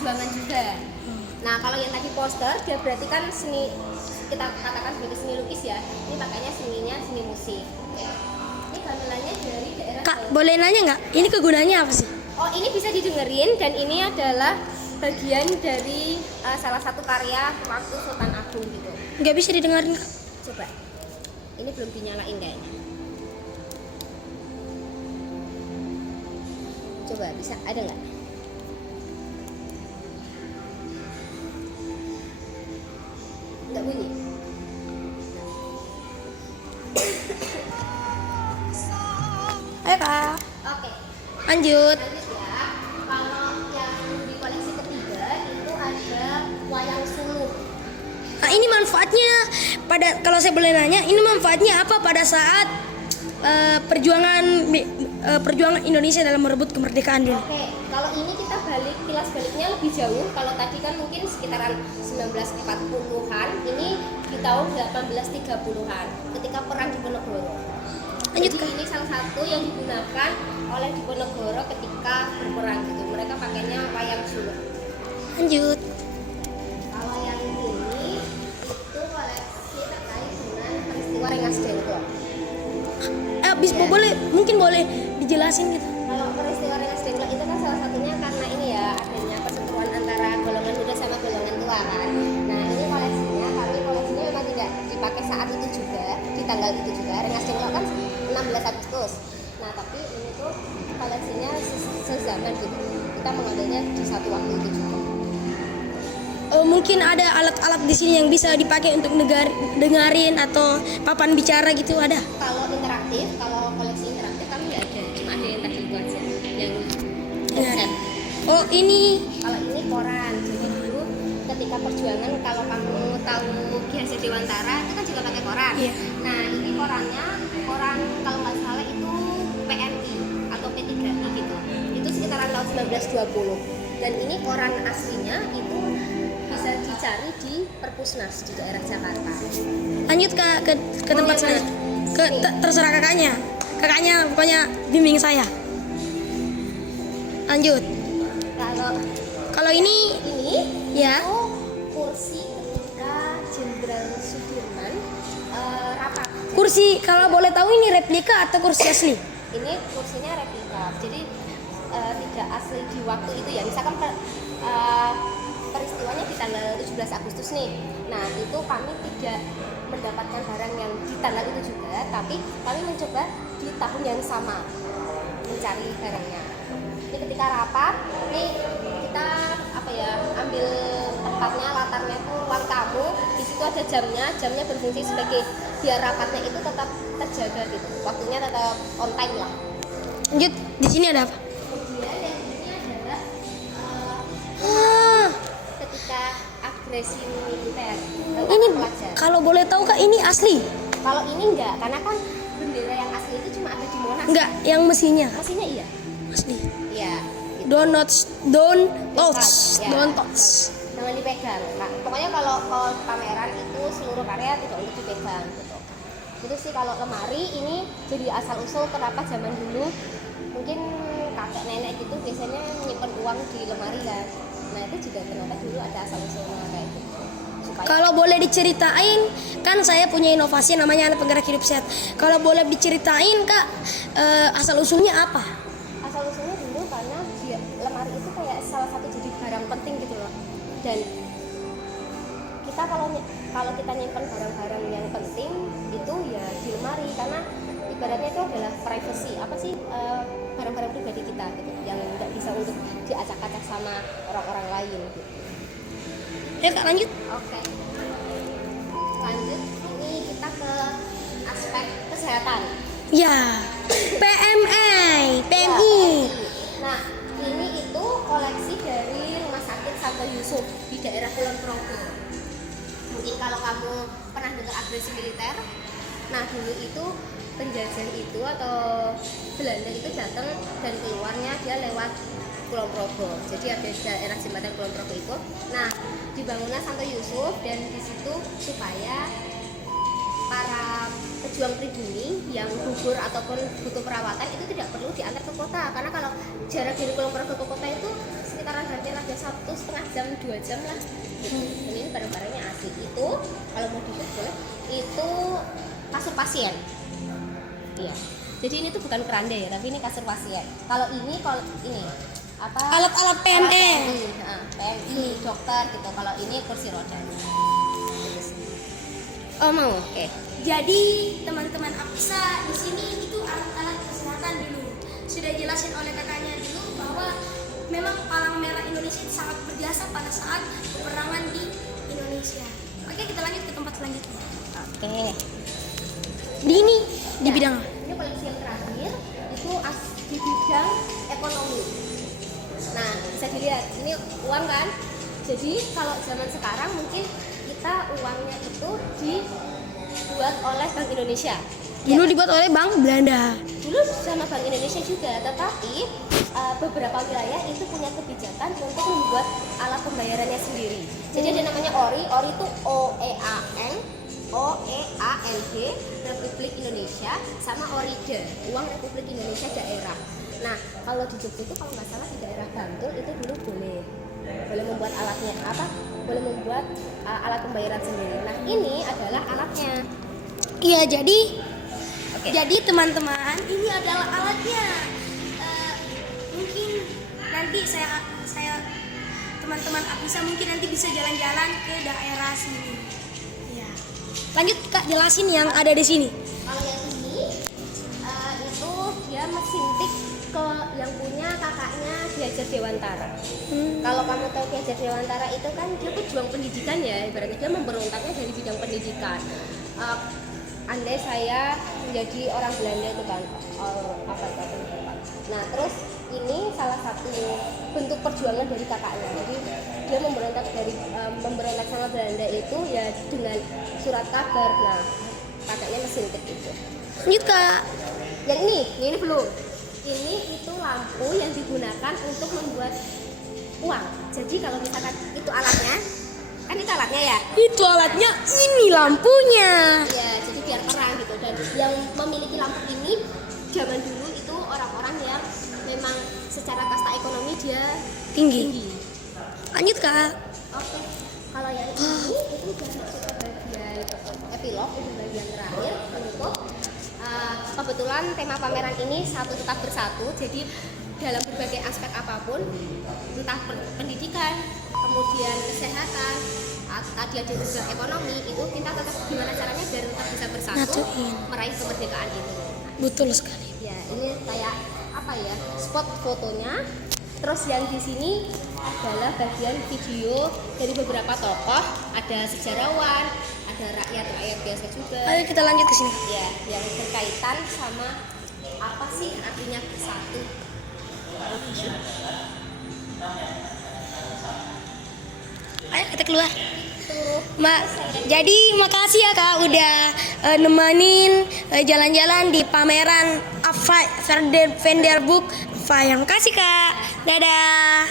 perjuangan juga. Nah kalau yang tadi poster dia berarti kan seni, kita katakan sebagai seni lukis ya. Ini pakainya seninya seni musik. Ini gamelannya dari daerah Kak, Jawa. boleh nanya nggak? Ini kegunaannya apa sih? Oh ini bisa didengerin dan ini adalah bagian dari salah satu karya waktu Sultan Agung gitu. Nggak bisa didengarin, Kak. Coba. Ini belum dinyalain kayaknya. Coba bisa ada nggak? Nggak bunyi. Ayo, Kak. Oke. Lanjut. Lanjut ya. Kalau yang di koleksi ketiga itu ada wayang suluk. Nah, ini manfaatnya kalau saya boleh nanya, ini manfaatnya apa pada saat perjuangan Indonesia dalam merebut kemerdekaan dulu? Oke, kalau ini kita kilas baliknya lebih jauh. Kalau tadi kan mungkin sekitaran 1940-an, ini di tahun 1830-an ketika perang Diponegoro. Lanjut, Jadi Kak. ini salah satu yang digunakan oleh Diponegoro ketika berperang gitu. Mereka pakainya wayang suluk. Lanjut. Kalau yang ini itu koleksi terkait dengan peristiwa Rengas Dengklok. Bisa mungkin boleh dijelasin gitu. Kalau peristiwa Rengas Dengklok itu kan salah satunya karena ini ya adanya perseteruan antara golongan muda sama golongan tua kan. Nah ini koleksinya, kami koleksinya memang tidak dipakai saat itu juga, di tanggal itu juga. Rengas Dengklok kan 16 Agustus. Nah tapi ini tuh koleksinya sezaman gitu. Kita mengambilnya di satu waktu itu juga. Mungkin ada alat-alat di sini yang bisa dipakai untuk dengarin atau papan bicara gitu, ada? Kalau interaktif, kalau koleksi interaktif kami nggak ada, cuma ada yang tadi itu aja, yang Ya. headset. Oh, ini Kalau ini koran, jadi dulu ketika perjuangan kalau kamu tahu Ki Hajar Dewantara itu kan juga pakai koran. Iya. Nah ini korannya, koran kalau nggak salah itu PMI atau P3I gitu. Itu sekitaran tahun 1920. Dan ini koran aslinya itu bisa dicari di Perpusnas di daerah Jakarta. lanjut, Kak, ke tempat yang saya. mana? Terserah kakaknya. Kakaknya pokoknya bimbing saya. Lanjut. Kalau ini ya. itu kursi ketika Jenderal Sudirman rapat. Kursi, kalau boleh tahu ini replika atau kursi asli? Ini kursinya replika, jadi tidak asli di waktu itu ya. Misalkan peristiwanya di tanggal 17 Agustus nih. Nah itu kami tidak mendapatkan barang yang di tanggal itu juga, tapi kami mencoba di tahun yang sama mencari barangnya. Ini ketika rapat, ini kita ambil tempatnya, latarnya itu ruang tamu. Di situ ada jamnya berfungsi sebagai biar rapatnya itu tetap terjaga gitu, waktunya tetap on time lah. Lanjut, di sini ada apa? Kemudian yang ini adalah ketika agresi militer. Ini pelajar. kalau boleh tahu, Kak, ini asli? Kalau ini enggak, karena kan bendera yang asli itu cuma ada di Monas. Enggak, yang mesinnya Aslinya iya. asli. Iya. Gitu. Don't touch. Ya. Don't touch. Jangan dipegang. Nah, pokoknya kalau pameran itu seluruh karya tidak untuk dipegang gitu. Itu sih kalau lemari ini jadi asal usul kenapa zaman dulu mungkin kakek nenek gitu biasanya nyimpen uang di lemari kan. Nah itu juga kenapa dulu ada asal usulnya kayak gitu. Supaya Kalau boleh diceritain, kan saya punya inovasi namanya alat penggerak hidup sehat. Kalau boleh diceritain, Kak, asal usulnya apa? asal usulnya dulu karena lemari itu kayak salah satu jadi barang penting gitu loh. Dan kita kalau kita nyimpen barang-barang yang penting itu ya di lemari, karena ibaratnya itu adalah privacy, apa sih, barang-barang pribadi kita gitu yang nggak bisa untuk diacak-acak sama orang-orang lain gitu. Ya, Kak, lanjut. Oke. Lanjut, ini kita ke aspek kesehatan. Ya, PMI. Nah, ini itu koleksi dari Rumah Sakit Santo Yusuf di daerah Kulon Progo. Mungkin kalau kamu pernah dengar agresi militer, nah dulu itu penjajah itu atau Belanda itu datang dan keluarnya dia lewat Kulon Progo. Jadi ada daerah jembatan Kulon Progo itu. Nah, dibangunlah Santo Yusuf dan di situ supaya para pejuang pribumi yang gugur ataupun butuh perawatan itu tidak perlu diantar ke kota, karena kalau jarak dari Kulon Progo ke kota itu sekitaran berarti ada 1,5 jam 2 jam lah gitu. Dan ini barang-barangnya asli. Itu kalau mau di shoot boleh, itu kasur pasien. Iya, jadi ini tuh bukan keranda ya, tapi ini kasur pasien. Kalau ini apa, Alat-alat PME. PMI, dokter gitu. Kalau ini kursi roda. Oh mau, oke. Jadi teman-teman Apisa di sini itu alat-alat kesehatan dulu. Sudah jelasin oleh kakaknya dulu bahwa memang Palang Merah Indonesia itu sangat berjasa pada saat peperangan di Indonesia. Oke, kita lanjut ke tempat selanjutnya. Oke. Di ini di Ya, bidang ini koleksi yang terakhir itu di bidang ekonomi. Nah, bisa dilihat ini uang kan. Jadi kalau zaman sekarang mungkin kita uangnya itu dibuat oleh Bank Indonesia. dulu dibuat oleh Bank Belanda. Dulu sama Bank Indonesia juga, tetapi beberapa wilayah itu punya kebijakan untuk membuat alat pembayarannya sendiri. Jadi ada namanya ORI itu OEANG Republik Indonesia, sama ORIDA, Uang Republik Indonesia Daerah. Nah, kalau di Jogja itu kalau nggak salah di daerah Bantul itu dulu boleh membuat alatnya boleh membuat alat pembayaran sendiri. Nah, ini adalah alatnya. Iya, jadi Oke. jadi teman-teman ini adalah alatnya. Mungkin nanti saya teman-teman Apisa mungkin nanti bisa jalan-jalan ke daerah sini. Iya. Lanjut Kak, jelasin yang ada di sini. Kalau yang ini itu dia mesin tik ke yang punya kakaknya Ki Hajar Dewantara. Kalau kamu tahu Ki Hajar Dewantara itu kan dia pejuang pendidikan ya, ibaratnya dia memberontaknya dari bidang pendidikan. Andai saya menjadi orang Belanda itu kan, nah terus ini salah satu bentuk perjuangan dari kakaknya. Jadi dia memberontak sama Belanda itu ya dengan surat kabar. Nah, kakaknya mesin tik itu. Lanjut Kak. Yang ini belum. Ini itu lampu yang digunakan untuk membuat uang. Jadi kalau misalkan itu alatnya, kan itu alatnya ya. Itu alatnya, ini lampunya. Iya, jadi biar terang gitu. Dan yang memiliki lampu ini zaman dulu itu orang-orang yang memang secara kasta ekonomi dia Tinggi. Lanjut Kak. Oke. Kalau yang ini itu udah masuk ke bagian epilog, itu bagian terakhir penutup. Kebetulan tema pameran ini satu tetap bersatu, jadi dalam berbagai aspek apapun, entah pendidikan, kemudian kesehatan, tadi ada juga ekonomi, itu kita tetap gimana caranya biar tetap bisa bersatu Nyatuin. meraih kemerdekaan itu. Betul sekali. Ya, ini kayak apa ya, spot fotonya. Terus yang di sini adalah bagian video dari beberapa tokoh, ada sejarawan, ada rakyat biasa juga. Ayo kita lanjut ke sini. Ya, yang berkaitan sama apa sih artinya bersatu. Ayo kita keluar. Jadi makasih ya Kak udah nemenin jalan-jalan di pameran Vanderboek. Yang kasih Kak. Dadah.